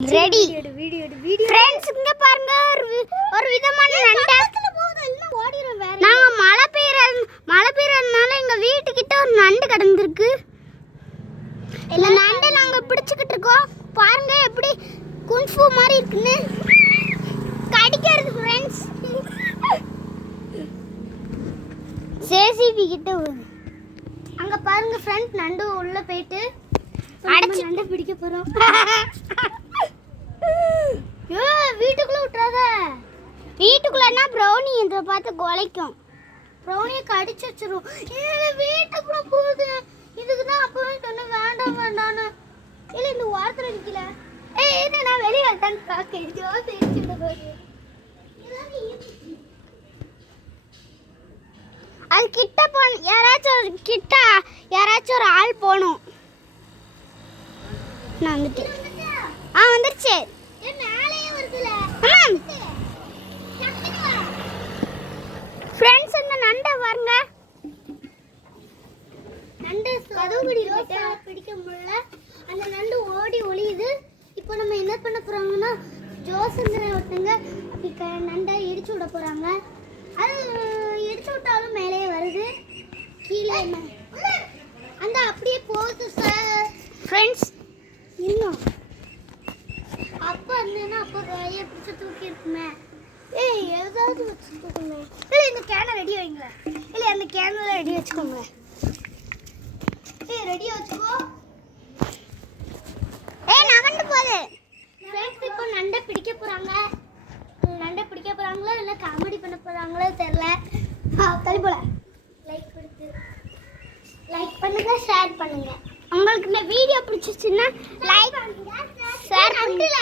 Ready friends இங்க பாருங்க ஒரு விதமான நண்டை நாங்க மழை பெய்யறதுனால எங்க வீட்டுக்கிட்ட ஒரு நண்டு கிடந்திருக்கு. இந்த நண்டை நாங்க பிடிச்சிக்கிட்டு இருக்கோம். பாருங்க எப்படி குன்ஃபு மாதிரி இருக்குன்னு கடிக்கிறது ஃப்ரெண்ட்ஸ். ஜேசிபி கிட்ட அங்க பாருங்க ஃப்ரெண்ட் நண்டு உள்ள போயிட்டு அடைச்சு நண்டை பிடிக்க போறோம். வீட்டுக்குள்ள விட்டுறாத. வீட்டுக்குள்ளனா ப்ரௌனி இதை பார்த்து குலைக்கும். ப்ரௌனியை கடிச்சு வச்சிரும். வீட்டுக்குள்ள போகுது. இதுக்கு தான் அப்பவே சொன்னேன் வேண்டாம் வேண்டான்னு. இல்லை இந்த வாரத்தில் நிற்கல. இதை நான் வெளியே வந்தான்னு பார்க்க ஜோசி இடிச்சுட்டு போகுது. அது கிட்ட யாராச்சும் ஒரு ஆள் போகணும். நான் வந்துட்டேன். வந்துருச்சு. ஃப்ரெண்ட்ஸ் இந்த நண்டை பாருங்க. நண்டை கதவுபடி பிடிக்க முடியல. அந்த நண்டு ஓடி ஒளியுது. இப்போ நம்ம என்ன பண்ண போறாங்கன்னா ஜோசந்திரன் ஒருத்தங்க அப்படி நண்டை இடிச்சு விட போறாங்க. அது இடிச்சு விட்டாலும் மேலே வருது. கீழே அந்த அப்படியே போகுது சார். ஃப்ரெண்ட்ஸ் இன்னும் அப்போ இருந்தேன்னா அப்போ கையை பிடிச்சி தூக்கி இருக்குமே. ஏதாவது வச்சு தூக்குமே. இல்லை இந்த கேனை ரெடி வைங்க. இல்லை அந்த கேனில் ரெடி வச்சுக்கோங்க. ரெடியாக வச்சுக்கோ. நகண்டு போகுது. ஃப்ரெண்ட்ஸ் இப்போ நண்டை பிடிக்க போகிறாங்க. நண்டை பிடிக்க போகிறாங்களோ இல்லை காமெடி பண்ண போகிறாங்களோ தெரில. தள்ளி போல லைக் பண்ணுங்க, ஷேர் பண்ணுங்க. உங்களுக்கு இந்த வீடியோ பிடிச்சிருச்சுன்னா லைக் ஷேர் பண்ணுங்க.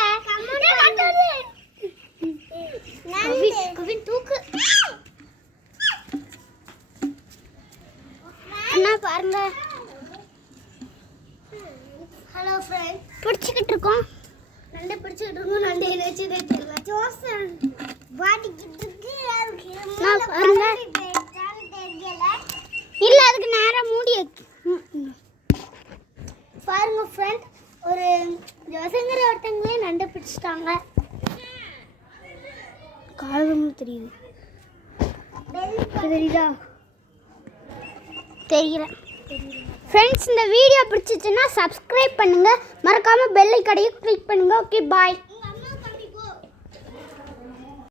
கவின் தூக்கு. அண்ணா பாருங்க. ஹலோ ஃப்ரெண்ட் பிடிச்சிக்கிட்டு இருக்கோம். நண்டை பிடிச்சிக்கிட்டு இருக்கோம். நண்டை வச்சுதே தெரியல. ஜோசன் நான் பாருங்க. இல்லை அதுக்கு நேரம் மூடி பாருங்க ஃப்ரெண்ட். ஒரு ஜோசங்கிற ஒருத்தங்களே நண்டை பிடிச்சிட்டாங்க. காலமும் தெரியுது. தெரியுதா? தெரியல. ஃப்ரெண்ட்ஸ் இந்த வீடியோ பிடிச்சிச்சுன்னா சப்ஸ்கிரைப் பண்ணுங்க. மறக்காம பெல் ஐகானையும் கிளிக் பண்ணுங்க. Okay bye.